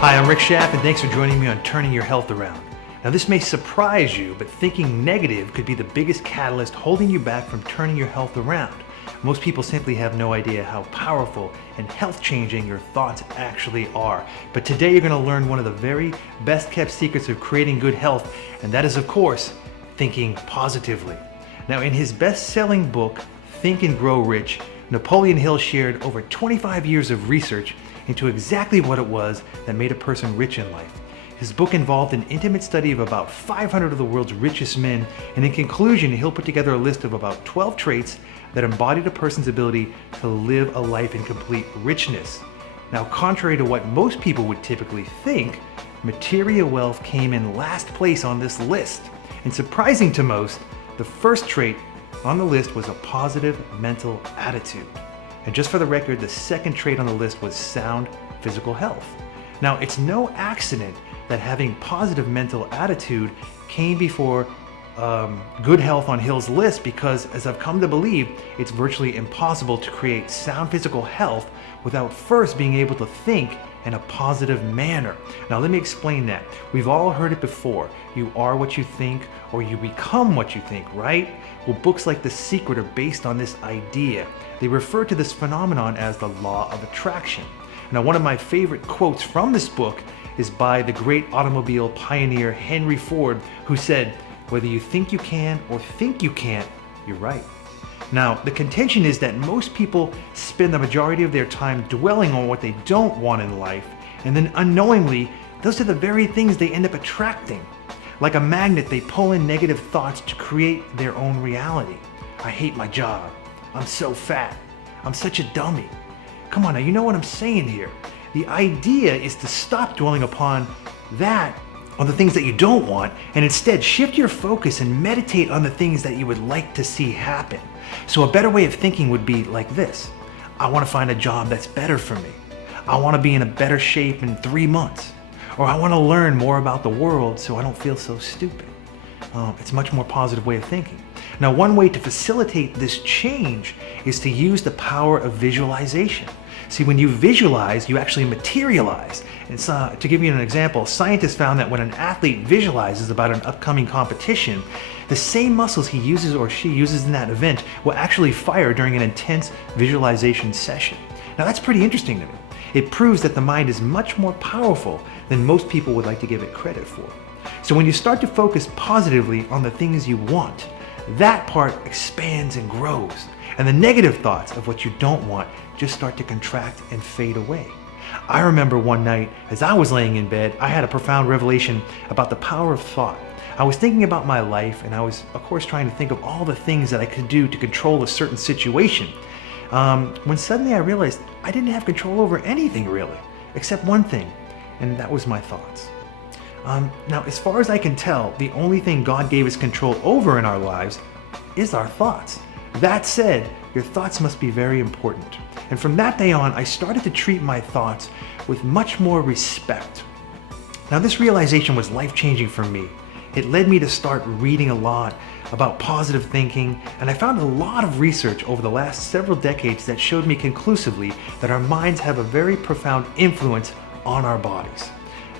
Hi, I'm Rick Schaff, and thanks for joining me on Turning Your Health Around. Now, this may surprise you, but thinking negative could be the biggest catalyst holding you back from turning your health around. Most people simply have no idea how powerful and health-changing your thoughts actually are. But today you're going to learn one of the very best-kept secrets of creating good health, and that is, of course, thinking positively. Now, in his best-selling book, Think and Grow Rich, Napoleon Hill shared over 25 years of research into exactly what it was that made a person rich in life. His book involved an intimate study of about 500 of the world's richest men, and in conclusion, Hill put together a list of about 12 traits that embodied a person's ability to live a life in complete richness. Now, contrary to what most people would typically think, material wealth came in last place on this list. And surprising to most, the first trait on the list was a positive mental attitude. And just for the record, the second trait on the list was sound physical health. Now, it's no accident that having positive mental attitude came before good health on Hill's list, because as I've come to believe, it's virtually impossible to create sound physical health without first being able to think in a positive manner. Now, let me explain that. We've all heard it before. You are what you think, or you become what you think, right? Well, books like The Secret are based on this idea. They refer to this phenomenon as the law of attraction. Now, one of my favorite quotes from this book is by the great automobile pioneer Henry Ford, who said, "Whether you think you can or think you can't, you're right." Now, the contention is that most people spend the majority of their time dwelling on what they don't want in life, and then unknowingly, those are the very things they end up attracting. Like a magnet, they pull in negative thoughts to create their own reality. I hate my job. I'm so fat. I'm such a dummy. Come on, now you know what I'm saying here. The idea is to stop dwelling upon that, on the things that you don't want, and instead shift your focus and meditate on the things that you would like to see happen. So a better way of thinking would be like this. I want to find a job that's better for me. I want to be in a better shape in 3 months. Or I want to learn more about the world so I don't feel so stupid. It's a much more positive way of thinking. Now, one way to facilitate this change is to use the power of visualization. See, when you visualize, you actually materialize. And so, to give you an example, scientists found that when an athlete visualizes about an upcoming competition, the same muscles he uses or she uses in that event will actually fire during an intense visualization session. Now, that's pretty interesting to me. It proves that the mind is much more powerful than most people would like to give it credit for. So when you start to focus positively on the things you want, that part expands and grows, and the negative thoughts of what you don't want just start to contract and fade away. I remember one night as I was laying in bed, I had a profound revelation about the power of thought. I was thinking about my life, and I was, of course, trying to think of all the things that I could do to control a certain situation. When suddenly I realized I didn't have control over anything really, except one thing, and that was my thoughts. Now, as far as I can tell, the only thing God gave us control over in our lives is our thoughts. That said, your thoughts must be very important. And from that day on, I started to treat my thoughts with much more respect. Now, this realization was life-changing for me. It led me to start reading a lot about positive thinking, and I found a lot of research over the last several decades that showed me conclusively that our minds have a very profound influence on our bodies.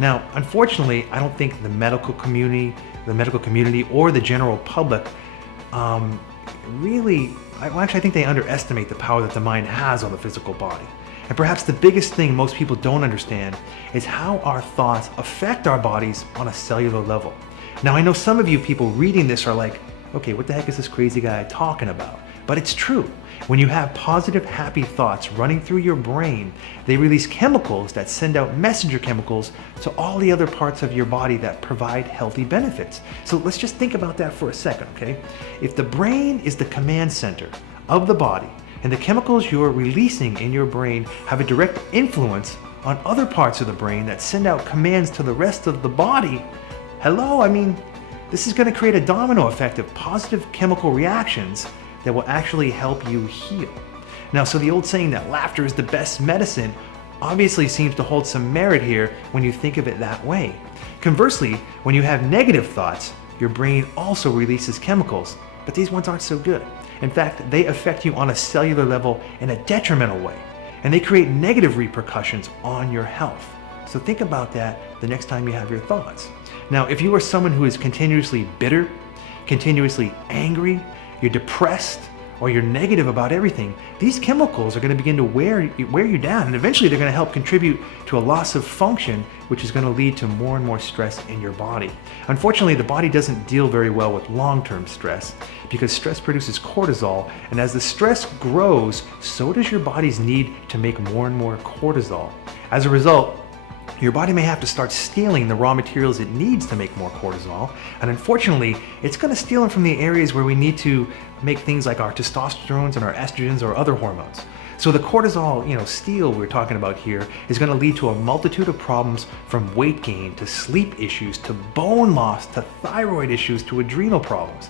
Now, unfortunately, I don't think the medical community or the general public I think they underestimate the power that the mind has on the physical body. And perhaps the biggest thing most people don't understand is how our thoughts affect our bodies on a cellular level. Now, I know some of you people reading this are like, okay, what the heck is this crazy guy talking about? But it's true. When you have positive, happy thoughts running through your brain, they release chemicals that send out messenger chemicals to all the other parts of your body that provide healthy benefits. So let's just think about that for a second, okay? If the brain is the command center of the body, and the chemicals you're releasing in your brain have a direct influence on other parts of the brain that send out commands to the rest of the body, this is going to create a domino effect of positive chemical reactions that will actually help you heal. Now, so the old saying that laughter is the best medicine obviously seems to hold some merit here when you think of it that way. Conversely, when you have negative thoughts, your brain also releases chemicals, but these ones aren't so good. In fact, they affect you on a cellular level in a detrimental way, and they create negative repercussions on your health. So think about that the next time you have your thoughts. Now, if you are someone who is continuously bitter, continuously angry, you're depressed, or you're negative about everything, these chemicals are going to begin to wear you down, and eventually they're going to help contribute to a loss of function, which is going to lead to more and more stress in your body. Unfortunately, the body doesn't deal very well with long-term stress because stress produces cortisol, and as the stress grows, so does your body's need to make more and more cortisol. As a result, your body may have to start stealing the raw materials it needs to make more cortisol, and unfortunately, it's going to steal them from the areas where we need to make things like our testosterones and our estrogens or other hormones. So the cortisol, steal we're talking about here is going to lead to a multitude of problems, from weight gain to sleep issues to bone loss to thyroid issues to adrenal problems.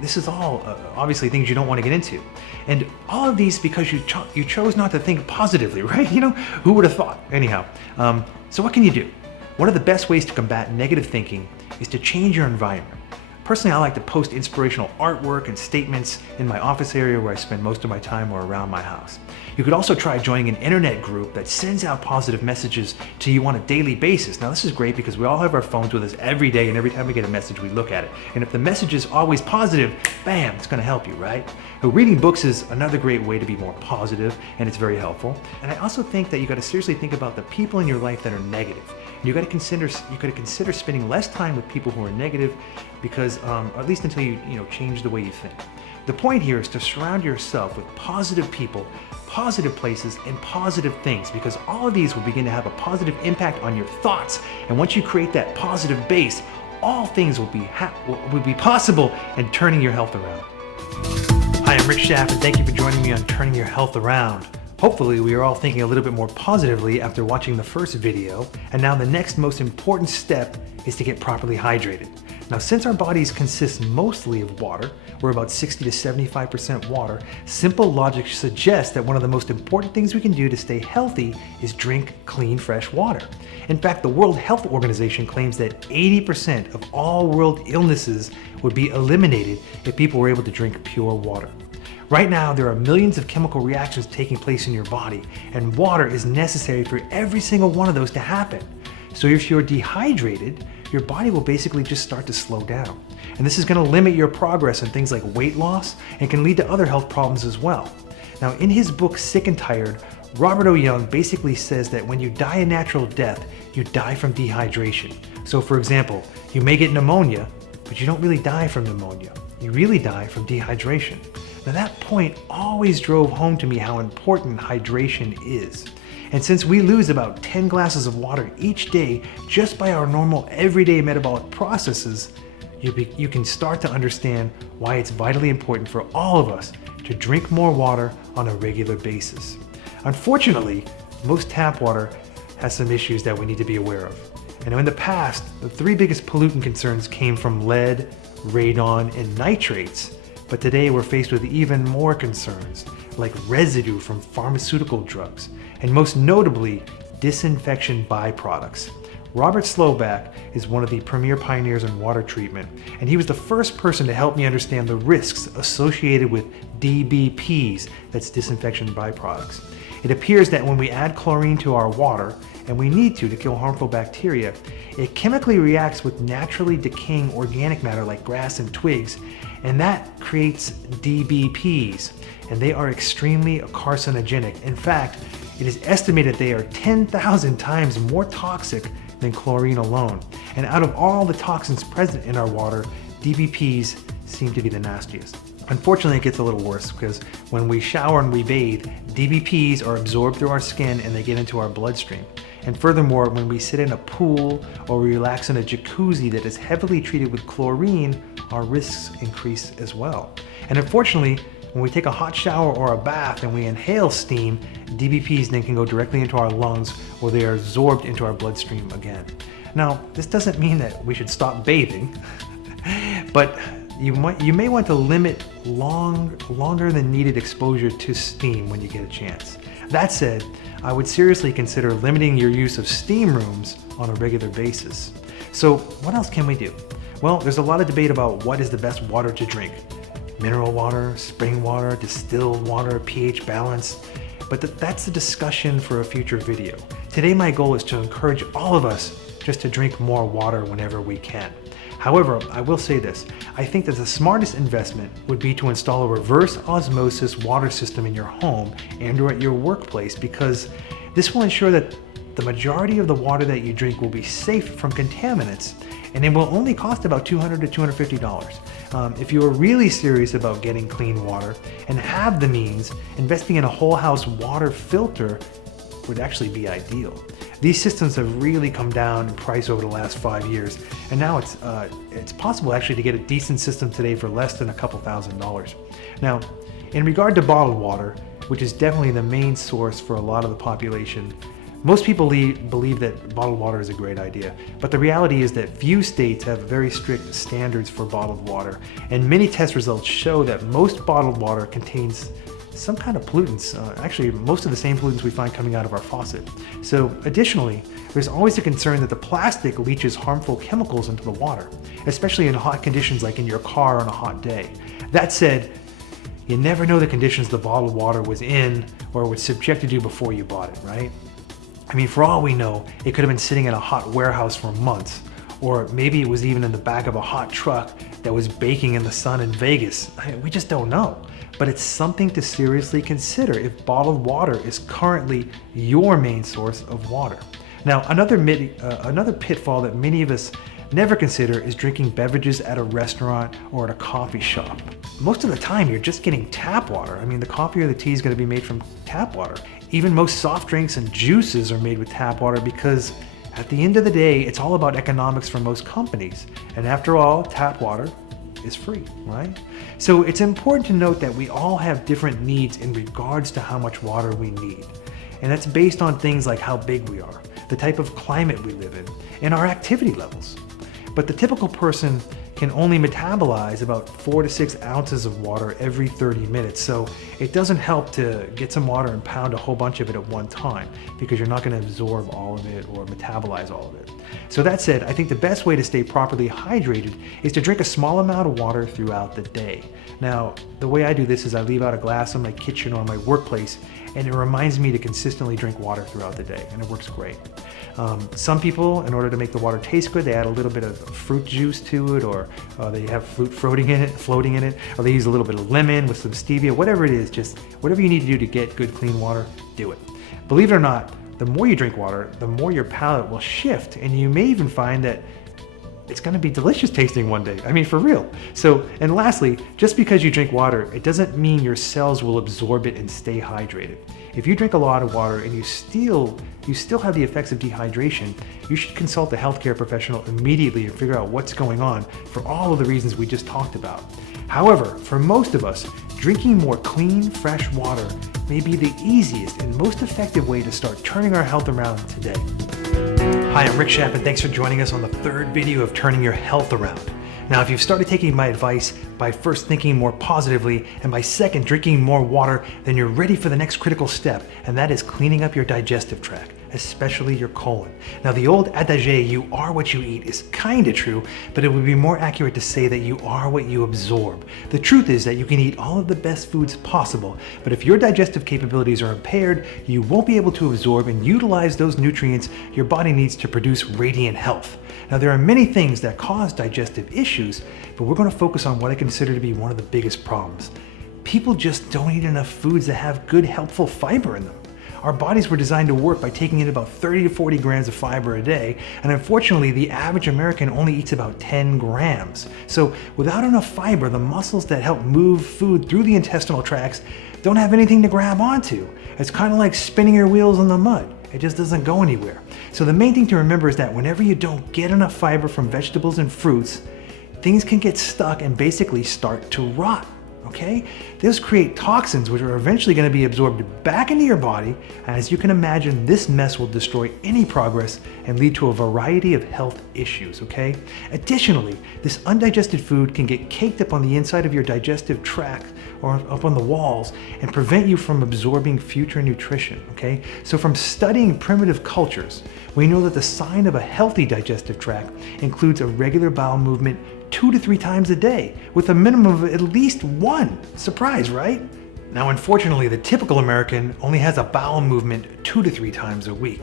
This is all obviously things you don't want to get into. And all of these because you chose not to think positively, right? Who would have thought? Anyhow, so what can you do? One of the best ways to combat negative thinking is to change your environment. Personally, I like to post inspirational artwork and statements in my office area where I spend most of my time, or around my house. You could also try joining an internet group that sends out positive messages to you on a daily basis. Now, this is great because we all have our phones with us every day, and every time we get a message, we look at it. And if the message is always positive, bam, it's going to help you, right? So reading books is another great way to be more positive, and it's very helpful. And I also think that you got to seriously think about the people in your life that are negative. You got to consider spending less time with people who are negative, because at least until you change the way you think. The point here is to surround yourself with positive people, positive places, and positive things, because all of these will begin to have a positive impact on your thoughts. And once you create that positive base, all things will be possible in turning your health around. Hi, I'm Rick Schaff, and thank you for joining me on Turning Your Health Around. Hopefully, we are all thinking a little bit more positively after watching the first video, and now the next most important step is to get properly hydrated. Now, since our bodies consist mostly of water, we're about 60 to 75% water, simple logic suggests that one of the most important things we can do to stay healthy is drink clean, fresh water. In fact, the World Health Organization claims that 80% of all world illnesses would be eliminated if people were able to drink pure water. Right now, there are millions of chemical reactions taking place in your body, and water is necessary for every single one of those to happen. So if you're dehydrated, your body will basically just start to slow down. And this is going to limit your progress in things like weight loss, and can lead to other health problems as well. Now, in his book, Sick and Tired, Robert O. Young basically says that when you die a natural death, you die from dehydration. So for example, you may get pneumonia, but you don't really die from pneumonia. You really die from dehydration. Now, that point always drove home to me how important hydration is. And since we lose about 10 glasses of water each day just by our normal everyday metabolic processes, you can start to understand why it's vitally important for all of us to drink more water on a regular basis. Unfortunately, most tap water has some issues that we need to be aware of. And in the past, the three biggest pollutant concerns came from lead, radon, and nitrates. But today we're faced with even more concerns, like residue from pharmaceutical drugs, and most notably, disinfection byproducts. Robert Slowback is one of the premier pioneers in water treatment, and he was the first person to help me understand the risks associated with DBPs, that's disinfection byproducts. It appears that when we add chlorine to our water, and we need to kill harmful bacteria, it chemically reacts with naturally decaying organic matter like grass and twigs, and that creates DBPs, and they are extremely carcinogenic. In fact, it is estimated they are 10,000 times more toxic than chlorine alone. And out of all the toxins present in our water, DBPs seem to be the nastiest. Unfortunately, it gets a little worse because when we shower and we bathe, DBPs are absorbed through our skin and they get into our bloodstream. And furthermore, when we sit in a pool or relax in a jacuzzi that is heavily treated with chlorine, our risks increase as well. And unfortunately, when we take a hot shower or a bath and we inhale steam, DBPs then can go directly into our lungs, where they are absorbed into our bloodstream again. Now, this doesn't mean that we should stop bathing, but you may want to limit longer than needed exposure to steam when you get a chance. That said, I would seriously consider limiting your use of steam rooms on a regular basis. So what else can we do? Well, there's a lot of debate about what is the best water to drink. Mineral water, spring water, distilled water, pH balance. But that's a discussion for a future video. Today my goal is to encourage all of us just to drink more water whenever we can. However, I will say this, I think that the smartest investment would be to install a reverse osmosis water system in your home and or at your workplace, because this will ensure that the majority of the water that you drink will be safe from contaminants, and it will only cost about $200 to $250. If you are really serious about getting clean water and have the means, investing in a whole house water filter would actually be ideal. These systems have really come down in price over the last 5 years, and now it's possible actually to get a decent system today for less than a couple $1,000s. Now, in regard to bottled water, which is definitely the main source for a lot of the population, most people believe that bottled water is a great idea, but the reality is that few states have very strict standards for bottled water, and many test results show that most bottled water contains some kind of pollutants, actually most of the same pollutants we find coming out of our faucet. So additionally, there's always a concern that the plastic leaches harmful chemicals into the water, especially in hot conditions like in your car on a hot day. That said, you never know the conditions the bottled water was in or was subjected to before you bought it, right? I mean, for all we know, it could have been sitting in a hot warehouse for months, or maybe it was even in the back of a hot truck that was baking in the sun in Vegas. We just don't know. But it's something to seriously consider if bottled water is currently your main source of water. Now, another pitfall that many of us never consider is drinking beverages at a restaurant or at a coffee shop. Most of the time, you're just getting tap water. I mean, the coffee or the tea is going to be made from tap water. Even most soft drinks and juices are made with tap water because at the end of the day, it's all about economics for most companies. And after all, tap water is free, right? So it's important to note that we all have different needs in regards to how much water we need. And that's based on things like how big we are, the type of climate we live in, and our activity levels. But the typical person can only metabolize about 4 to 6 ounces of water every 30 minutes. So it doesn't help to get some water and pound a whole bunch of it at one time, because you're not going to absorb all of it or metabolize all of it. So that said, I think the best way to stay properly hydrated is to drink a small amount of water throughout the day. Now, the way I do this is I leave out a glass in my kitchen or my workplace, and it reminds me to consistently drink water throughout the day, and it works great. Some people, in order to make the water taste good, they add a little bit of fruit juice to it, or they have fruit floating in it, or they use a little bit of lemon with some stevia. Whatever it is, just whatever you need to do to get good clean water, do it. Believe it or not, the more you drink water, the more your palate will shift, and you may even find that it's going to be delicious tasting one day. I mean, for real. So, and lastly, just because you drink water, it doesn't mean your cells will absorb it and stay hydrated. If you drink a lot of water and you still have the effects of dehydration, you should consult a healthcare professional immediately and figure out what's going on for all of the reasons we just talked about. However, for most of us, drinking more clean, fresh water may be the easiest and most effective way to start turning our health around today. Hi, I'm Rick Schaff, and thanks for joining us on the third video of Turning Your Health Around. Now, if you've started taking my advice by first thinking more positively and by second drinking more water, then you're ready for the next critical step, and that is cleaning up your digestive tract, especially your colon. Now, the old adage, you are what you eat, is kind of true, but it would be more accurate to say that you are what you absorb. The truth is that you can eat all of the best foods possible, but if your digestive capabilities are impaired, you won't be able to absorb and utilize those nutrients your body needs to produce radiant health. Now, there are many things that cause digestive issues, but we're going to focus on what I consider to be one of the biggest problems. People just don't eat enough foods that have good, helpful fiber in them. Our bodies were designed to work by taking in about 30 to 40 grams of fiber a day, and unfortunately, the average American only eats about 10 grams. So without enough fiber, the muscles that help move food through the intestinal tracts don't have anything to grab onto. It's kind of like spinning your wheels in the mud. It just doesn't go anywhere. So the main thing to remember is that whenever you don't get enough fiber from vegetables and fruits, things can get stuck and basically start to rot. Okay? Those create toxins which are eventually going to be absorbed back into your body, and as you can imagine, this mess will destroy any progress and lead to a variety of health issues, okay? Additionally, this undigested food can get caked up on the inside of your digestive tract or up on the walls and prevent you from absorbing future nutrition, okay? So from studying primitive cultures, we know that the sign of a healthy digestive tract includes a regular bowel movement 2 to 3 times a day, with a minimum of at least 1. Surprise, right? Now, unfortunately, the typical American only has a bowel movement 2 to 3 times a week.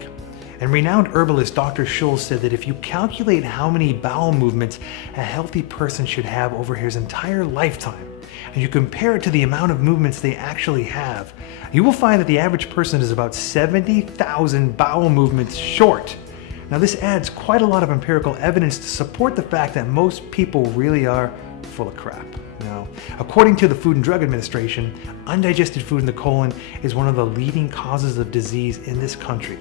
And renowned herbalist Dr. Schulz said that if you calculate how many bowel movements a healthy person should have over his entire lifetime, and you compare it to the amount of movements they actually have, you will find that the average person is about 70,000 bowel movements short. Now this adds quite a lot of empirical evidence to support the fact that most people really are full of crap. Now, according to the Food and Drug Administration, undigested food in the colon is one of the leading causes of disease in this country.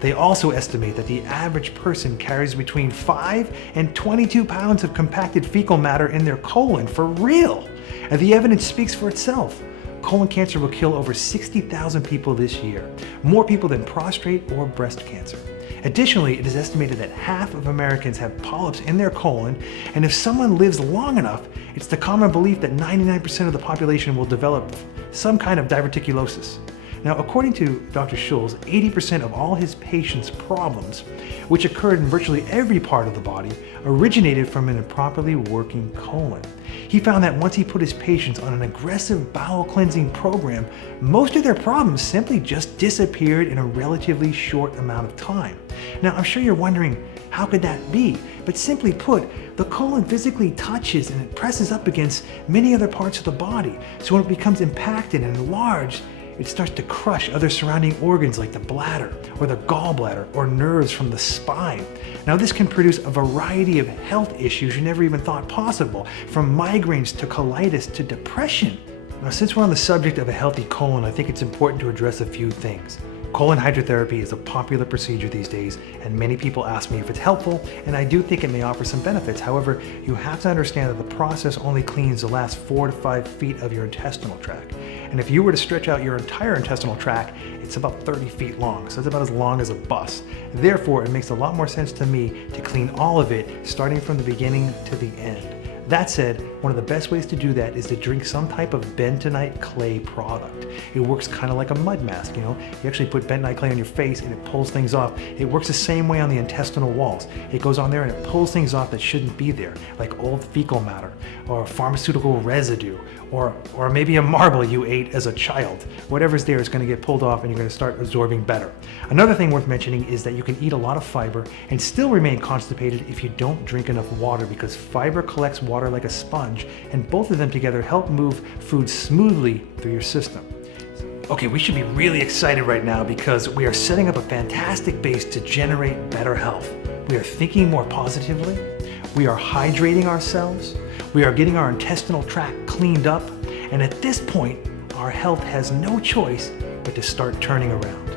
They also estimate that the average person carries between 5 and 22 pounds of compacted fecal matter in their colon, for real. And the evidence speaks for itself. Colon cancer will kill over 60,000 people this year, more people than prostate or breast cancer. Additionally, it is estimated that half of Americans have polyps in their colon, and if someone lives long enough, it's the common belief that 99% of the population will develop some kind of diverticulosis. Now, according to Dr. Schulz, 80% of all his patients' problems, which occurred in virtually every part of the body, originated from an improperly working colon. He found that once he put his patients on an aggressive bowel cleansing program, most of their problems simply just disappeared in a relatively short amount of time. Now, I'm sure you're wondering, how could that be? But simply put, the colon physically touches and it presses up against many other parts of the body. So when it becomes impacted and enlarged, it starts to crush other surrounding organs like the bladder or the gallbladder or nerves from the spine. Now this can produce a variety of health issues you never even thought possible, from migraines to colitis to depression. Now since we're on the subject of a healthy colon, I think it's important to address a few things. Colon hydrotherapy is a popular procedure these days, and many people ask me if it's helpful, and I do think it may offer some benefits. However, you have to understand that the process only cleans the last 4 to 5 feet of your intestinal tract. And if you were to stretch out your entire intestinal tract, it's about 30 feet long, so it's about as long as a bus. Therefore, it makes a lot more sense to me to clean all of it, starting from the beginning to the end. That said, one of the best ways to do that is to drink some type of bentonite clay product. It works kind of like a mud mask, you actually put bentonite clay on your face and it pulls things off. It works the same way on the intestinal walls. It goes on there and it pulls things off that shouldn't be there, like old fecal matter or pharmaceutical residue or maybe a marble you ate as a child. Whatever's there is going to get pulled off and you're going to start absorbing better. Another thing worth mentioning is that you can eat a lot of fiber and still remain constipated if you don't drink enough water, because fiber collects water like a sponge, and both of them together help move food smoothly through your system. Okay, we should be really excited right now because we are setting up a fantastic base to generate better health. We are thinking more positively, we are hydrating ourselves, we are getting our intestinal tract cleaned up, and at this point, our health has no choice but to start turning around.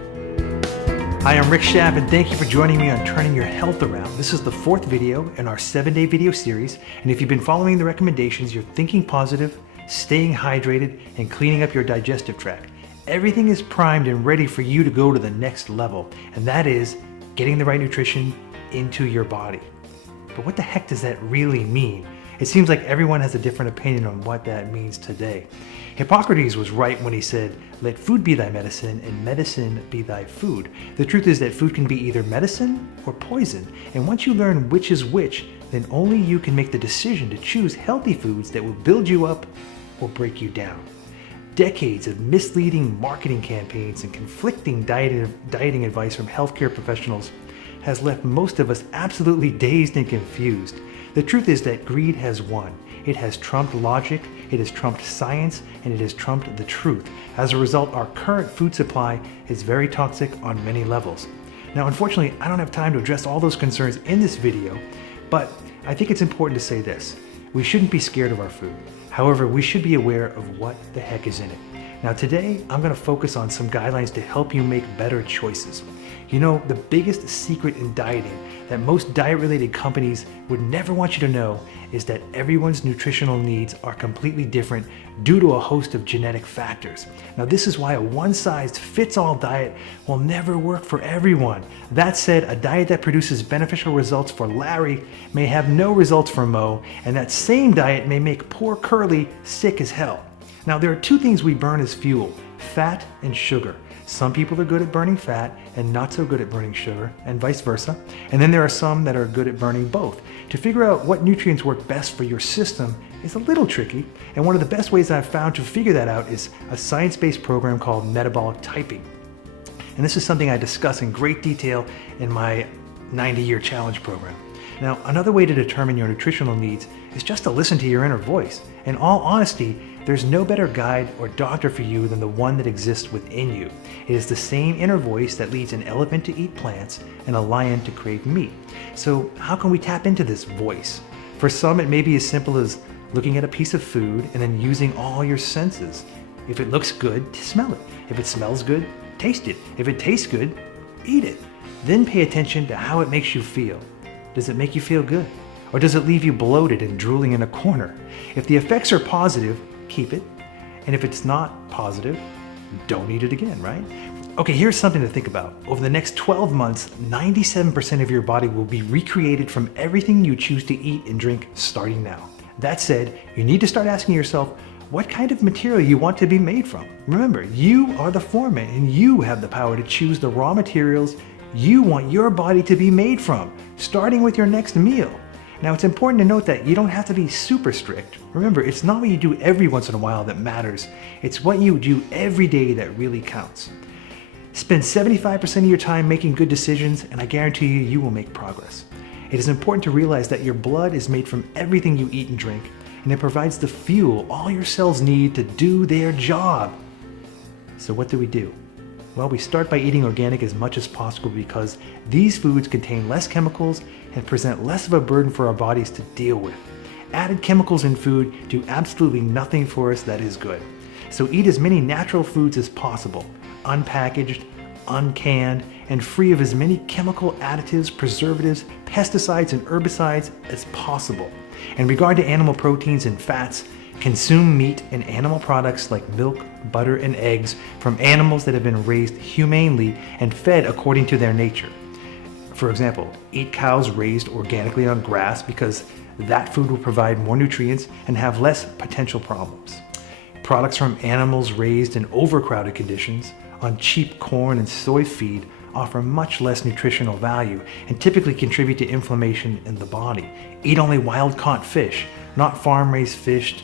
Hi, I'm Rick Schaap, and thank you for joining me on Turning Your Health Around. This is the 4th video in our 7-day video series, and if you've been following the recommendations, you're thinking positive, staying hydrated, and cleaning up your digestive tract. Everything is primed and ready for you to go to the next level, and that is getting the right nutrition into your body. But what the heck does that really mean? It seems like everyone has a different opinion on what that means today. Hippocrates was right when he said, "Let food be thy medicine, and medicine be thy food." The truth is that food can be either medicine or poison, and once you learn which is which, then only you can make the decision to choose healthy foods that will build you up or break you down. Decades of misleading marketing campaigns and conflicting dieting advice from healthcare professionals has left most of us absolutely dazed and confused. The truth is that greed has won. It has trumped logic, it has trumped science, and it has trumped the truth. As a result, our current food supply is very toxic on many levels. Now, unfortunately, I don't have time to address all those concerns in this video, but I think it's important to say this. We shouldn't be scared of our food. However, we should be aware of what the heck is in it. Now today, I'm going to focus on some guidelines to help you make better choices. You know, the biggest secret in dieting that most diet-related companies would never want you to know is that everyone's nutritional needs are completely different due to a host of genetic factors. Now this is why a one-size-fits-all diet will never work for everyone. That said, a diet that produces beneficial results for Larry may have no results for Mo, and that same diet may make poor Curly sick as hell. Now there are two things we burn as fuel: fat and sugar. Some people are good at burning fat and not so good at burning sugar, and vice versa. And then there are some that are good at burning both. To figure out what nutrients work best for your system is a little tricky, and one of the best ways I've found to figure that out is a science-based program called metabolic typing. And this is something I discuss in great detail in my 90-year challenge program. Now, another way to determine your nutritional needs is just to listen to your inner voice. In all honesty, there's no better guide or doctor for you than the one that exists within you. It is the same inner voice that leads an elephant to eat plants and a lion to crave meat. So how can we tap into this voice? For some, it may be as simple as looking at a piece of food and then using all your senses. If it looks good, smell it. If it smells good, taste it. If it tastes good, eat it. Then pay attention to how it makes you feel. Does it make you feel good? Or does it leave you bloated and drooling in a corner? If the effects are positive, keep it. And if it's not positive, don't eat it again, right? Okay, here's something to think about. Over the next 12 months, 97% of your body will be recreated from everything you choose to eat and drink starting now. That said, you need to start asking yourself what kind of material you want to be made from. Remember, you are the foreman and you have the power to choose the raw materials you want your body to be made from, starting with your next meal. Now, it's important to note that you don't have to be super strict. Remember, it's not what you do every once in a while that matters. It's what you do every day that really counts. Spend 75% of your time making good decisions, and I guarantee you, you will make progress. It is important to realize that your blood is made from everything you eat and drink, and it provides the fuel all your cells need to do their job. So what do? Well, we start by eating organic as much as possible because these foods contain less chemicals and present less of a burden for our bodies to deal with. Added chemicals in food do absolutely nothing for us that is good. So eat as many natural foods as possible, unpackaged, uncanned, and free of as many chemical additives, preservatives, pesticides, and herbicides as possible. In regard to animal proteins and fats, consume meat and animal products like milk, butter, and eggs from animals that have been raised humanely and fed according to their nature. For example, eat cows raised organically on grass because that food will provide more nutrients and have less potential problems. Products from animals raised in overcrowded conditions on cheap corn and soy feed offer much less nutritional value and typically contribute to inflammation in the body. Eat only wild-caught fish, not farm-raised fish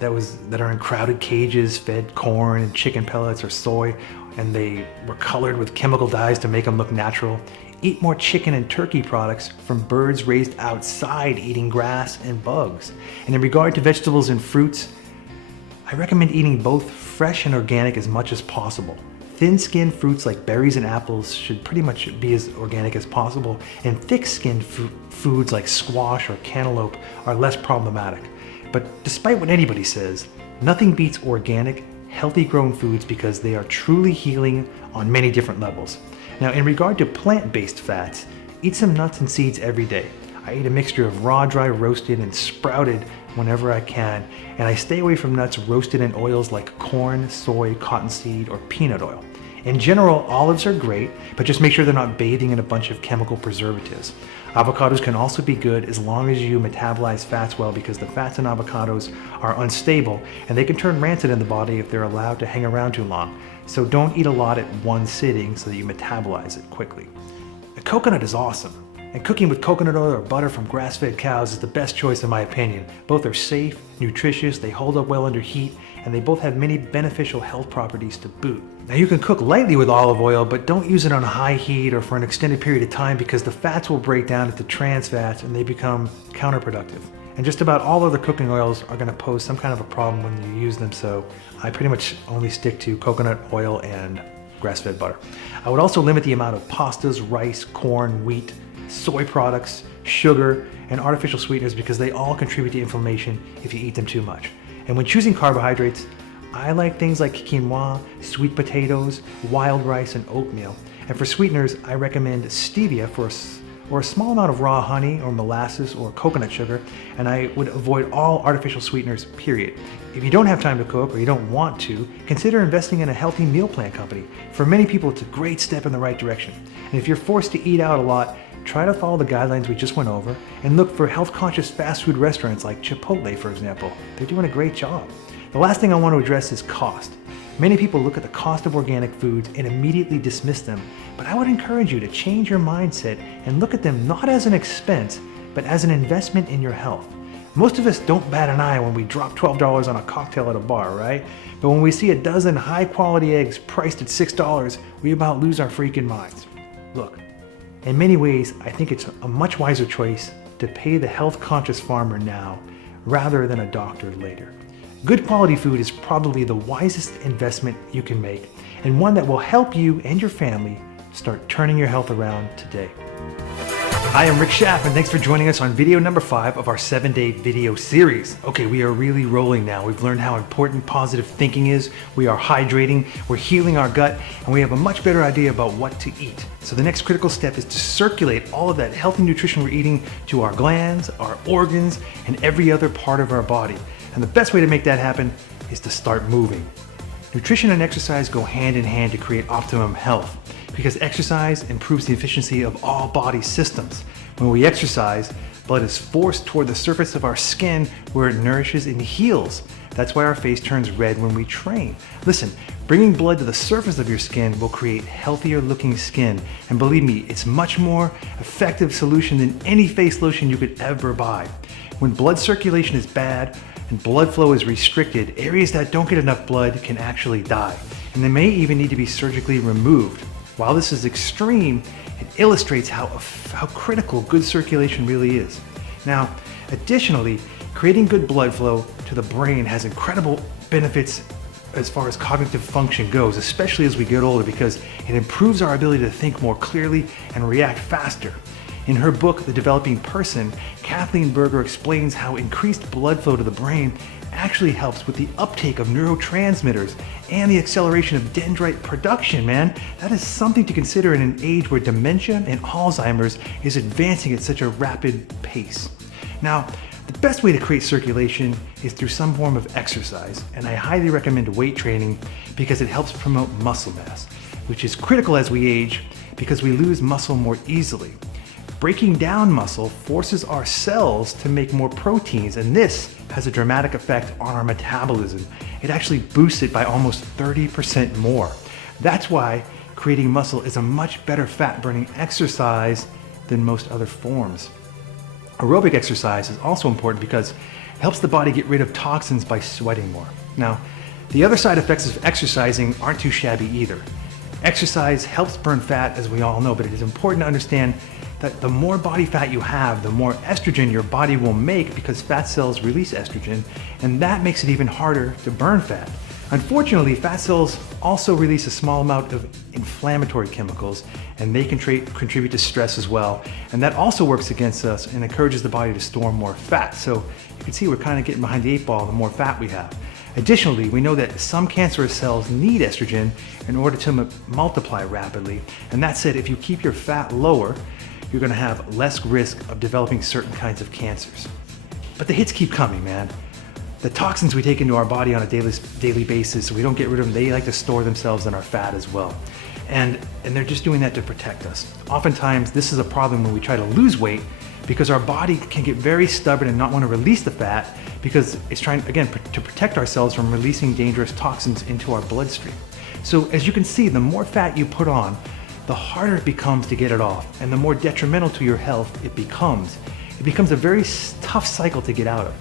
that are in crowded cages fed corn and chicken pellets or soy, and they were colored with chemical dyes to make them look natural. Eat more chicken and turkey products from birds raised outside eating grass and bugs. And in regard to vegetables and fruits, I recommend eating both fresh and organic as much as possible. Thin-skinned fruits like berries and apples should pretty much be as organic as possible, and thick-skinned foods like squash or cantaloupe are less problematic. But despite what anybody says, nothing beats organic, healthy grown foods because they are truly healing on many different levels. Now, in regard to plant-based fats, eat some nuts and seeds every day. I eat a mixture of raw, dry, roasted, and sprouted whenever I can, and I stay away from nuts roasted in oils like corn, soy, cottonseed, or peanut oil. In general, olives are great, but just make sure they're not bathing in a bunch of chemical preservatives. Avocados can also be good as long as you metabolize fats well because the fats in avocados are unstable and they can turn rancid in the body if they're allowed to hang around too long. So don't eat a lot at one sitting so that you metabolize it quickly. A coconut is awesome, and cooking with coconut oil or butter from grass-fed cows is the best choice in my opinion. Both are safe, nutritious, they hold up well under heat, and they both have many beneficial health properties to boot. Now you can cook lightly with olive oil, but don't use it on high heat or for an extended period of time because the fats will break down into trans fats and they become counterproductive. And just about all other cooking oils are going to pose some kind of a problem when you use them, so I pretty much only stick to coconut oil and grass-fed butter. I would also limit the amount of pastas, rice, corn, wheat, soy products, sugar, and artificial sweeteners because they all contribute to inflammation if you eat them too much. And when choosing carbohydrates, I like things like quinoa, sweet potatoes, wild rice, and oatmeal. And for sweeteners, I recommend stevia or a small amount of raw honey or molasses or coconut sugar, and I would avoid all artificial sweeteners, period. If you don't have time to cook or you don't want to, consider investing in a healthy meal plan company. For many people, it's a great step in the right direction. And if you're forced to eat out a lot, try to follow the guidelines we just went over and look for health-conscious fast food restaurants like Chipotle, for example. They're doing a great job. The last thing I want to address is cost. Many people look at the cost of organic foods and immediately dismiss them, but I would encourage you to change your mindset and look at them not as an expense, but as an investment in your health. Most of us don't bat an eye when we drop $12 on a cocktail at a bar, right? But when we see a dozen high-quality eggs priced at $6, we about lose our freaking minds. Look, in many ways, I think it's a much wiser choice to pay the health-conscious farmer now rather than a doctor later. Good quality food is probably the wisest investment you can make, and one that will help you and your family start turning your health around today. Hi, I'm Rick Schaff, and thanks for joining us on video number 5 of our 7-day video series. Okay, we are really rolling now. We've learned how important positive thinking is. We are hydrating, we're healing our gut, and we have a much better idea about what to eat. So the next critical step is to circulate all of that healthy nutrition we're eating to our glands, our organs, and every other part of our body. And the best way to make that happen is to start moving. Nutrition and exercise go hand in hand to create optimum health, because exercise improves the efficiency of all body systems. When we exercise, blood is forced toward the surface of our skin where it nourishes and heals. That's why our face turns red when we train. Listen, bringing blood to the surface of your skin will create healthier looking skin. And believe me, it's much more effective solution than any face lotion you could ever buy. When blood circulation is bad and blood flow is restricted, areas that don't get enough blood can actually die. And they may even need to be surgically removed. While this is extreme, it illustrates how critical good circulation really is. Now, additionally, creating good blood flow to the brain has incredible benefits as far as cognitive function goes, especially as we get older, because it improves our ability to think more clearly and react faster. In her book, The Developing Person, Kathleen Berger explains how increased blood flow to the brain actually helps with the uptake of neurotransmitters and the acceleration of dendrite production, man. That is something to consider in an age where dementia and Alzheimer's is advancing at such a rapid pace. Now, the best way to create circulation is through some form of exercise, and I highly recommend weight training because it helps promote muscle mass, which is critical as we age because we lose muscle more easily. Breaking down muscle forces our cells to make more proteins, and this has a dramatic effect on our metabolism. It actually boosts it by almost 30% more. That's why creating muscle is a much better fat-burning exercise than most other forms. Aerobic exercise is also important because it helps the body get rid of toxins by sweating more. Now, the other side effects of exercising aren't too shabby either. Exercise helps burn fat, as we all know, but it is important to understand that the more body fat you have, the more estrogen your body will make because fat cells release estrogen, and that makes it even harder to burn fat. Unfortunately, fat cells also release a small amount of inflammatory chemicals, and they contribute to stress as well. And that also works against us and encourages the body to store more fat. So you can see we're kind of getting behind the 8 ball the more fat we have. Additionally, we know that some cancerous cells need estrogen in order to multiply rapidly. And that said, if you keep your fat lower, you're gonna have less risk of developing certain kinds of cancers. But the hits keep coming, man. The toxins we take into our body on a daily basis, so we don't get rid of them, they like to store themselves in our fat as well. And they're just doing that to protect us. Oftentimes, this is a problem when we try to lose weight because our body can get very stubborn and not want to release the fat because it's trying, again, to protect ourselves from releasing dangerous toxins into our bloodstream. So as you can see, the more fat you put on, the harder it becomes to get it off, and the more detrimental to your health it becomes. It becomes a very tough cycle to get out of.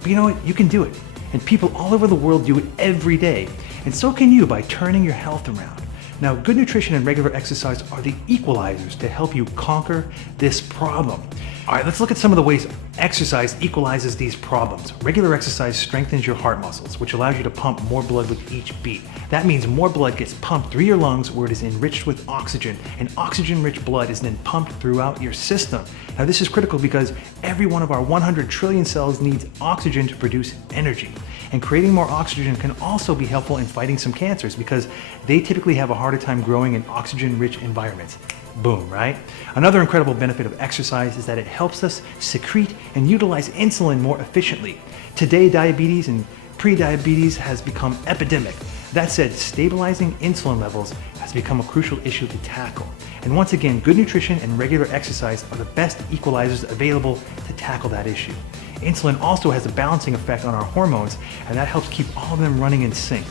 But you know what? You can do it. And people all over the world do it every day. And so can you by turning your health around. Now, good nutrition and regular exercise are the equalizers to help you conquer this problem. All right, let's look at some of the ways exercise equalizes these problems. Regular exercise strengthens your heart muscles, which allows you to pump more blood with each beat. That means more blood gets pumped through your lungs where it is enriched with oxygen, and oxygen-rich blood is then pumped throughout your system. Now, this is critical because every one of our 100 trillion cells needs oxygen to produce energy. And creating more oxygen can also be helpful in fighting some cancers because they typically have a harder time growing in oxygen-rich environments. Boom, right? Another incredible benefit of exercise is that it helps us secrete and utilize insulin more efficiently. Today, diabetes and pre-diabetes has become epidemic. That said, stabilizing insulin levels has become a crucial issue to tackle. And once again, good nutrition and regular exercise are the best equalizers available to tackle that issue. Insulin also has a balancing effect on our hormones, and that helps keep all of them running in sync.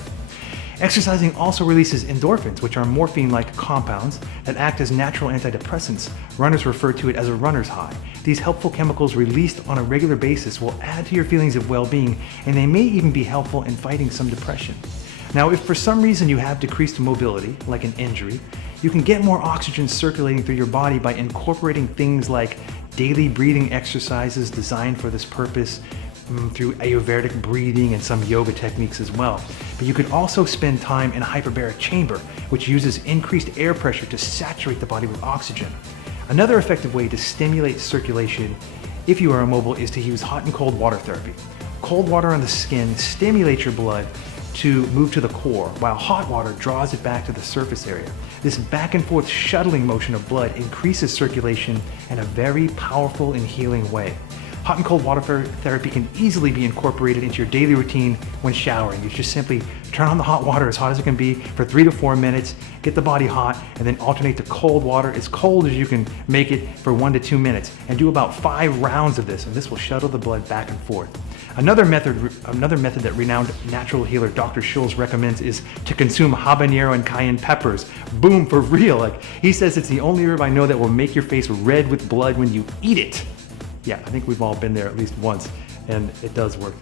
Exercising also releases endorphins, which are morphine-like compounds that act as natural antidepressants. Runners refer to it as a runner's high. These helpful chemicals released on a regular basis will add to your feelings of well-being, and they may even be helpful in fighting some depression. Now, if for some reason you have decreased mobility, like an injury, you can get more oxygen circulating through your body by incorporating things like daily breathing exercises designed for this purpose, through Ayurvedic breathing and some yoga techniques as well. But you could also spend time in a hyperbaric chamber, which uses increased air pressure to saturate the body with oxygen. Another effective way to stimulate circulation if you are immobile is to use hot and cold water therapy. Cold water on the skin stimulates your blood to move to the core, while hot water draws it back to the surface area. This back and forth shuttling motion of blood increases circulation in a very powerful and healing way. Hot and cold water therapy can easily be incorporated into your daily routine when showering. You just simply turn on the hot water as hot as it can be for 3 to 4 minutes, get the body hot, and then alternate to cold water as cold as you can make it for 1 to 2 minutes, and do about 5 rounds of this, and this will shuttle the blood back and forth. Another method that renowned natural healer Dr. Schulz recommends is to consume habanero and cayenne peppers. Boom, for real. Like, he says it's the only herb I know that will make your face red with blood when you eat it. Yeah, I think we've all been there at least once, and it does work.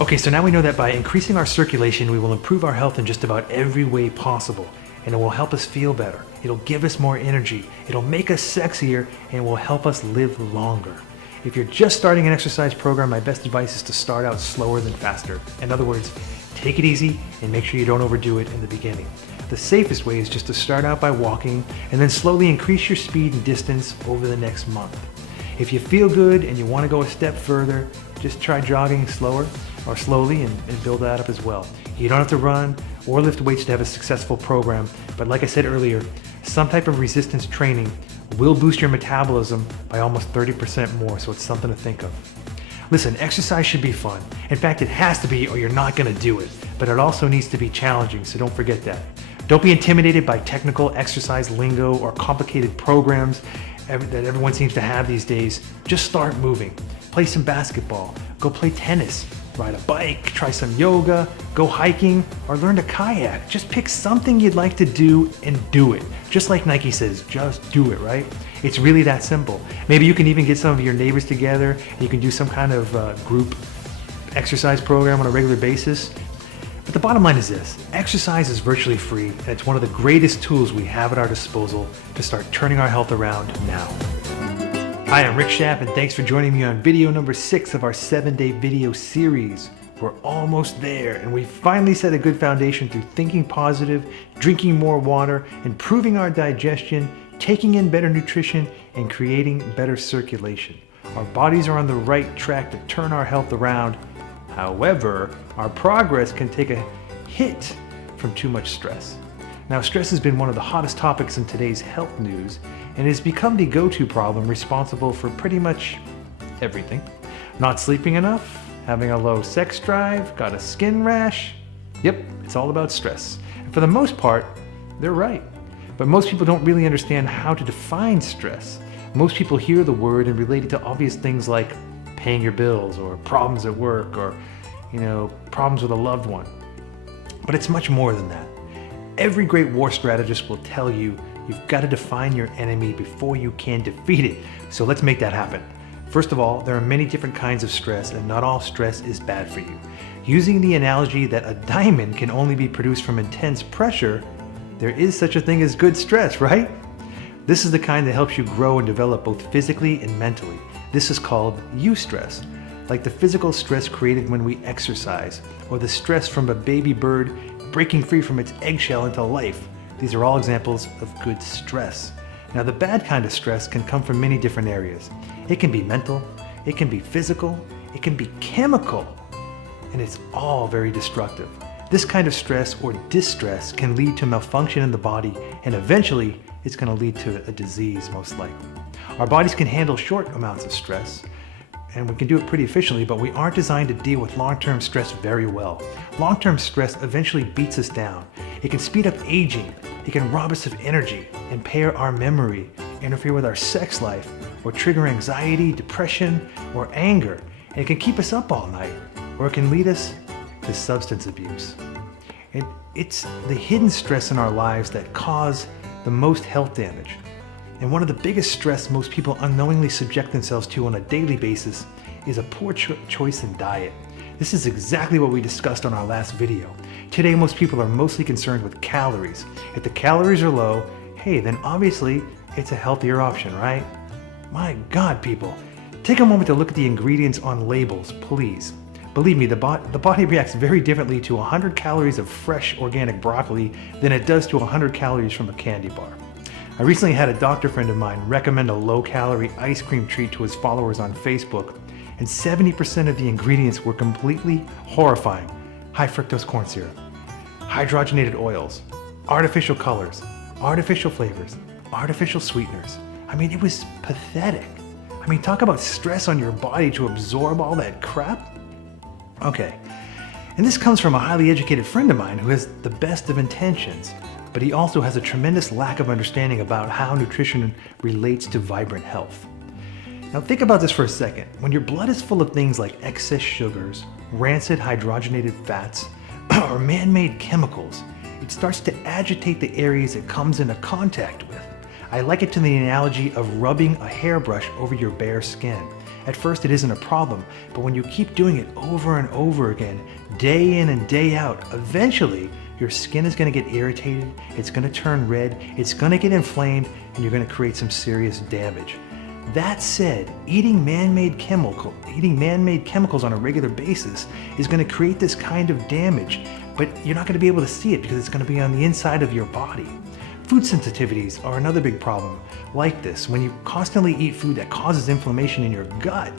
Okay, so now we know that by increasing our circulation, we will improve our health in just about every way possible, and it will help us feel better. It'll give us more energy, it'll make us sexier, and it will help us live longer. If you're just starting an exercise program, my best advice is to start out slower than faster. In other words, take it easy and make sure you don't overdo it in the beginning. The safest way is just to start out by walking and then slowly increase your speed and distance over the next month. If you feel good and you want to go a step further, just try jogging slower or slowly and build that up as well. You don't have to run or lift weights to have a successful program, but like I said earlier, some type of resistance training will boost your metabolism by almost 30% more, so it's something to think of. Listen, exercise should be fun. In fact, it has to be or you're not going to do it, but it also needs to be challenging, so don't forget that. Don't be intimidated by technical exercise lingo or complicated programs that everyone seems to have these days. Just start moving. Play some basketball, go play tennis, ride a bike, try some yoga, go hiking, or learn to kayak. Just pick something you'd like to do and do it. Just like Nike says, just do it, right? It's really that simple. Maybe you can even get some of your neighbors together and you can do some kind of group exercise program on a regular basis. But the bottom line is this: exercise is virtually free, and it's one of the greatest tools we have at our disposal to start turning our health around now. Hi, I'm Rick Schaap, and thanks for joining me on video number 6 of our 7-day video series. We're almost there, and we finally set a good foundation through thinking positive, drinking more water, improving our digestion, taking in better nutrition, and creating better circulation. Our bodies are on the right track to turn our health around. However, our progress can take a hit from too much stress. Now, stress has been one of the hottest topics in today's health news, and it has become the go-to problem responsible for pretty much everything. Not sleeping enough, having a low sex drive, got a skin rash. Yep, it's all about stress. And for the most part, they're right. But most people don't really understand how to define stress. Most people hear the word and relate it to obvious things like paying your bills or problems at work or, problems with a loved one. But it's much more than that. Every great war strategist will tell you you've got to define your enemy before you can defeat it. So let's make that happen. First of all, there are many different kinds of stress, and not all stress is bad for you. Using the analogy that a diamond can only be produced from intense pressure, there is such a thing as good stress, right? This is the kind that helps you grow and develop both physically and mentally. This is called eustress, like the physical stress created when we exercise, or the stress from a baby bird breaking free from its eggshell into life. These are all examples of good stress. Now, the bad kind of stress can come from many different areas. It can be mental, it can be physical, it can be chemical, and it's all very destructive. This kind of stress or distress can lead to malfunction in the body, and eventually it's going to lead to a disease, most likely. Our bodies can handle short amounts of stress, and we can do it pretty efficiently, but we aren't designed to deal with long-term stress very well. Long-term stress eventually beats us down. It can speed up aging, it can rob us of energy, impair our memory, interfere with our sex life, or trigger anxiety, depression, or anger. And it can keep us up all night, or it can lead us to substance abuse. And it's the hidden stress in our lives that cause the most health damage. And one of the biggest stress most people unknowingly subject themselves to on a daily basis is a poor choice in diet. This is exactly what we discussed on our last video. Today, most people are mostly concerned with calories. If the calories are low, hey, then obviously it's a healthier option, right? My God, people, take a moment to look at the ingredients on labels, please. Believe me, the body reacts very differently to 100 calories of fresh organic broccoli than it does to 100 calories from a candy bar. I recently had a doctor friend of mine recommend a low-calorie ice cream treat to his followers on Facebook, and 70% of the ingredients were completely horrifying. High fructose corn syrup, hydrogenated oils, artificial colors, artificial flavors, artificial sweeteners. I mean, it was pathetic. I mean, talk about stress on your body to absorb all that crap. Okay, and this comes from a highly educated friend of mine who has the best of intentions, but he also has a tremendous lack of understanding about how nutrition relates to vibrant health. Now think about this for a second. When your blood is full of things like excess sugars, rancid hydrogenated fats, or man-made chemicals, it starts to agitate the areas it comes into contact with. I like it to the analogy of rubbing a hairbrush over your bare skin. At first it isn't a problem, but when you keep doing it over and over again, day in and day out, eventually your skin is going to get irritated, it's going to turn red, it's going to get inflamed, and you're going to create some serious damage. That said, eating man-made chemicals on a regular basis is going to create this kind of damage, but you're not going to be able to see it because it's going to be on the inside of your body. Food sensitivities are another big problem like this. When you constantly eat food that causes inflammation in your gut,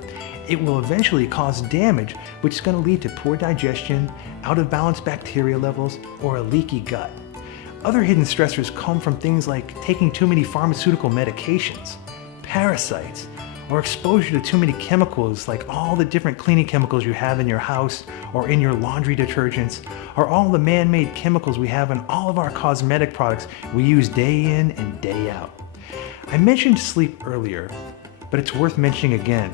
it will eventually cause damage, which is going to lead to poor digestion, out of balance bacteria levels, or a leaky gut. Other hidden stressors come from things like taking too many pharmaceutical medications, parasites, or exposure to too many chemicals like all the different cleaning chemicals you have in your house or in your laundry detergents, or all the man-made chemicals we have in all of our cosmetic products we use day in and day out. I mentioned sleep earlier, but it's worth mentioning again.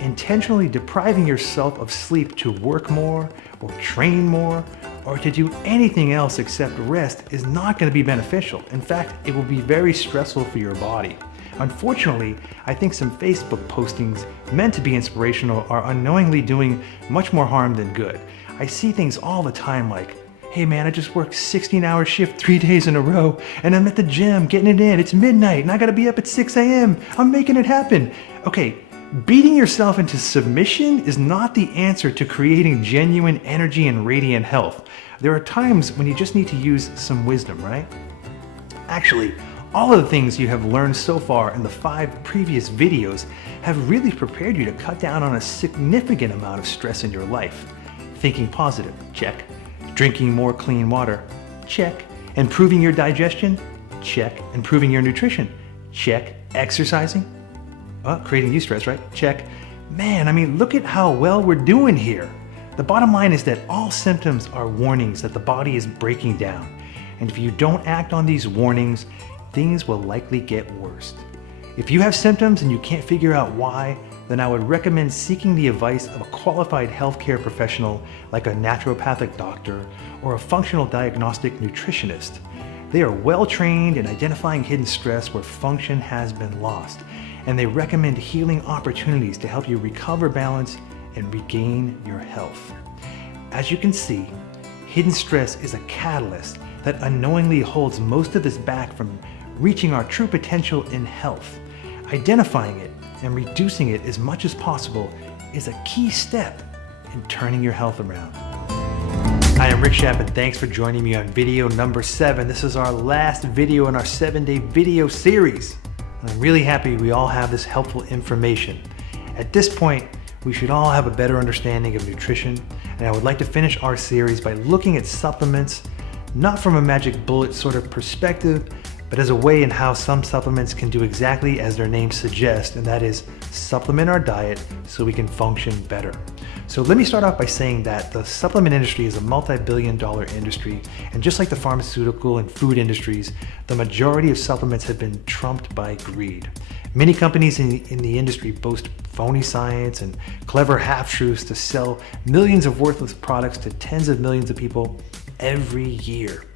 Intentionally depriving yourself of sleep to work more or train more or to do anything else except rest is not going to be beneficial. In fact, it will be very stressful for your body. Unfortunately, I think some Facebook postings meant to be inspirational are unknowingly doing much more harm than good. I see things all the time like, hey man, I just worked 16-hour shift 3 days in a row and I'm at the gym getting it in. It's midnight and I gotta be up at 6 a.m. I'm making it happen. Okay, beating yourself into submission is not the answer to creating genuine energy and radiant health. There are times when you just need to use some wisdom, right? Actually, all of the things you have learned so far in the 5 previous videos have really prepared you to cut down on a significant amount of stress in your life. Thinking positive, check. Drinking more clean water, check. Improving your digestion, check. Improving your nutrition, check. Exercising, creating eustress, right? Check. Man, I mean, look at how well we're doing here. The bottom line is that all symptoms are warnings that the body is breaking down. And if you don't act on these warnings, things will likely get worse. If you have symptoms and you can't figure out why, then I would recommend seeking the advice of a qualified healthcare professional like a naturopathic doctor or a functional diagnostic nutritionist. They are well trained in identifying hidden stress where function has been lost, and they recommend healing opportunities to help you recover balance and regain your health. As you can see, hidden stress is a catalyst that unknowingly holds most of us back from reaching our true potential in health. Identifying it and reducing it as much as possible is a key step in turning your health around. Hi, I'm Rick Shapp, and thanks for joining me on video number 7. This is our last video in our 7-day video series. And I'm really happy we all have this helpful information. At this point, we should all have a better understanding of nutrition, and I would like to finish our series by looking at supplements, not from a magic bullet sort of perspective, but as a way in how some supplements can do exactly as their name suggests, and that is supplement our diet so we can function better. So let me start off by saying that the supplement industry is a multi-billion-dollar industry, and just like the pharmaceutical and food industries, the majority of supplements have been trumped by greed. Many companies in the industry boast phony science and clever half-truths to sell millions of worthless products to tens of millions of people every year.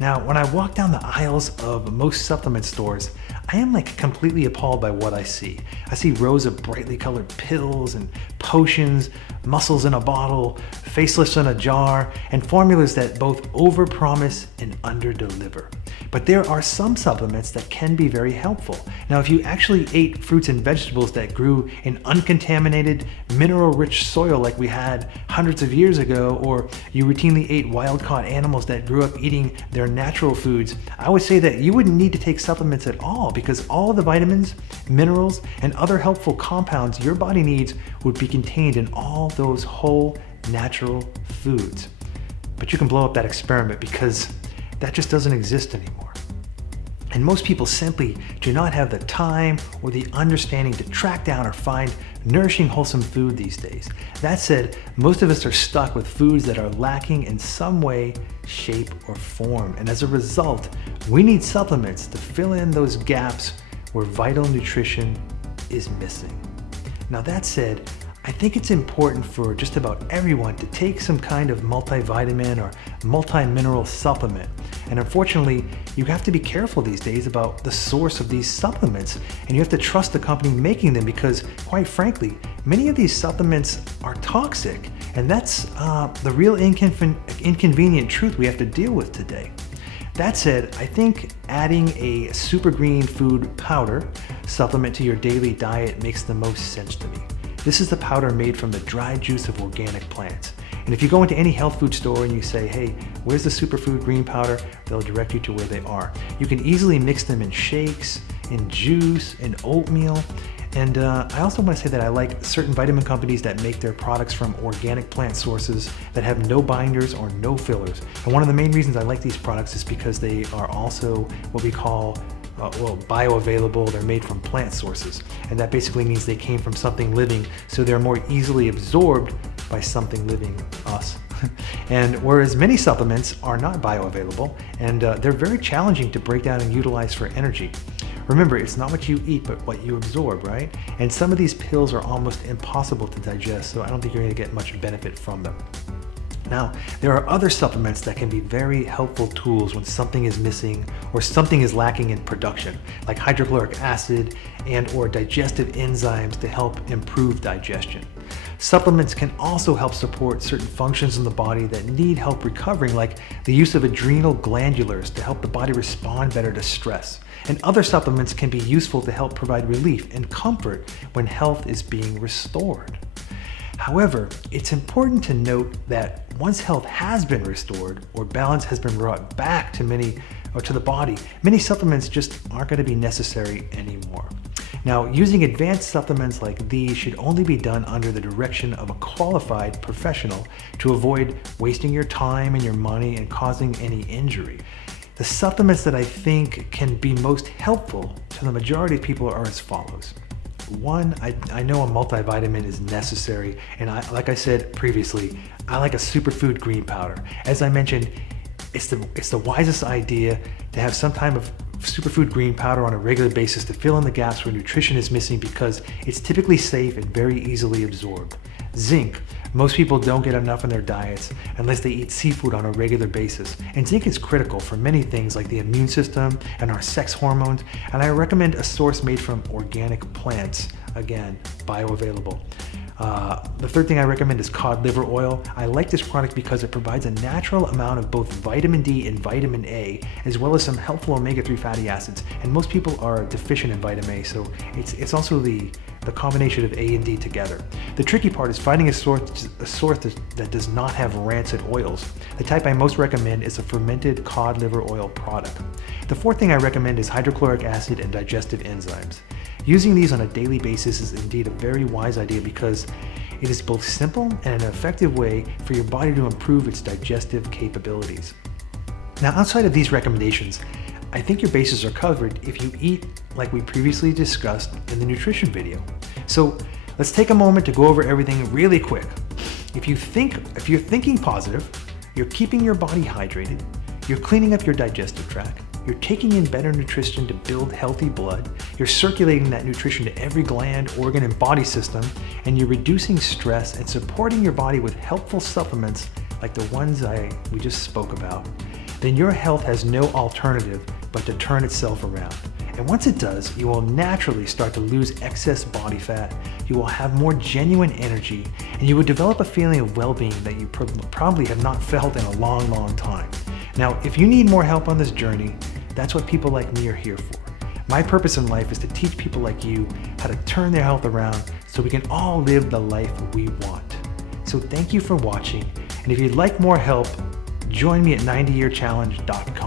Now, when I walk down the aisles of most supplement stores, I am completely appalled by what I see. I see rows of brightly colored pills and potions, muscles in a bottle, facelifts in a jar, and formulas that both overpromise and underdeliver. But there are some supplements that can be very helpful. Now, if you actually ate fruits and vegetables that grew in uncontaminated, mineral-rich soil like we had hundreds of years ago, or you routinely ate wild-caught animals that grew up eating their natural foods, I would say that you wouldn't need to take supplements at all, because all the vitamins, minerals, and other helpful compounds your body needs would be contained in all those whole natural foods. But you can blow up that experiment, because that just doesn't exist anymore. And most people simply do not have the time or the understanding to track down or find nourishing, wholesome food these days. That said, most of us are stuck with foods that are lacking in some way, shape, or form. And as a result, we need supplements to fill in those gaps where vital nutrition is missing. Now, that said, I think it's important for just about everyone to take some kind of multivitamin or multi-mineral supplement. And unfortunately, you have to be careful these days about the source of these supplements, and you have to trust the company making them, because quite frankly, many of these supplements are toxic, and that's the real inconvenient truth we have to deal with today. That said, I think adding a super green food powder supplement to your daily diet makes the most sense to me. This is the powder made from the dried juice of organic plants. And if you go into any health food store and you say, hey, where's the superfood green powder? They'll direct you to where they are. You can easily mix them in shakes, in juice, in oatmeal. And I also want to say that I like certain vitamin companies that make their products from organic plant sources that have no binders or no fillers. And one of the main reasons I like these products is because they are also what we call bioavailable. They're made from plant sources, and that basically means they came from something living, so they're more easily absorbed by something living, us. And whereas many supplements are not bioavailable, and they're very challenging to break down and utilize for energy. Remember, it's not what you eat, but what you absorb, right? And some of these pills are almost impossible to digest, so I don't think you're going to get much benefit from them. Now, there are other supplements that can be very helpful tools when something is missing or something is lacking in production, like hydrochloric acid and or digestive enzymes to help improve digestion. Supplements can also help support certain functions in the body that need help recovering, like the use of adrenal glandulars to help the body respond better to stress. And other supplements can be useful to help provide relief and comfort when health is being restored. However, it's important to note that once health has been restored or balance has been brought back to the body, many supplements just aren't going to be necessary anymore. Now, using advanced supplements like these should only be done under the direction of a qualified professional to avoid wasting your time and your money and causing any injury. The supplements that I think can be most helpful to the majority of people are as follows. One, I know a multivitamin is necessary, and like I said previously, I like a superfood green powder. As I mentioned, it's the wisest idea to have some type of superfood green powder on a regular basis to fill in the gaps where nutrition is missing, because it's typically safe and very easily absorbed. Zinc. Most people don't get enough in their diets unless they eat seafood on a regular basis. And zinc is critical for many things like the immune system and our sex hormones. And I recommend a source made from organic plants. Again, bioavailable. The third thing I recommend is cod liver oil. I like this product because it provides a natural amount of both vitamin D and vitamin A, as well as some helpful omega-3 fatty acids. And most people are deficient in vitamin A, so it's also the combination of A and D together. The tricky part is finding a source that does not have rancid oils. The type I most recommend is a fermented cod liver oil product. The fourth thing I recommend is hydrochloric acid and digestive enzymes. Using these on a daily basis is indeed a very wise idea, because it is both simple and an effective way for your body to improve its digestive capabilities. Now, outside of these recommendations, I think your bases are covered if you eat like we previously discussed in the nutrition video. So let's take a moment to go over everything really quick. If you're thinking positive, you're keeping your body hydrated, you're cleaning up your digestive tract, you're taking in better nutrition to build healthy blood, you're circulating that nutrition to every gland, organ, and body system, and you're reducing stress and supporting your body with helpful supplements like the ones we just spoke about, then your health has no alternative but to turn itself around. And once it does, you will naturally start to lose excess body fat, you will have more genuine energy, and you will develop a feeling of well-being that you probably have not felt in a long, long time. Now, if you need more help on this journey, that's what people like me are here for. My purpose in life is to teach people like you how to turn their health around so we can all live the life we want. So thank you for watching, and if you'd like more help, join me at 90yearchallenge.com.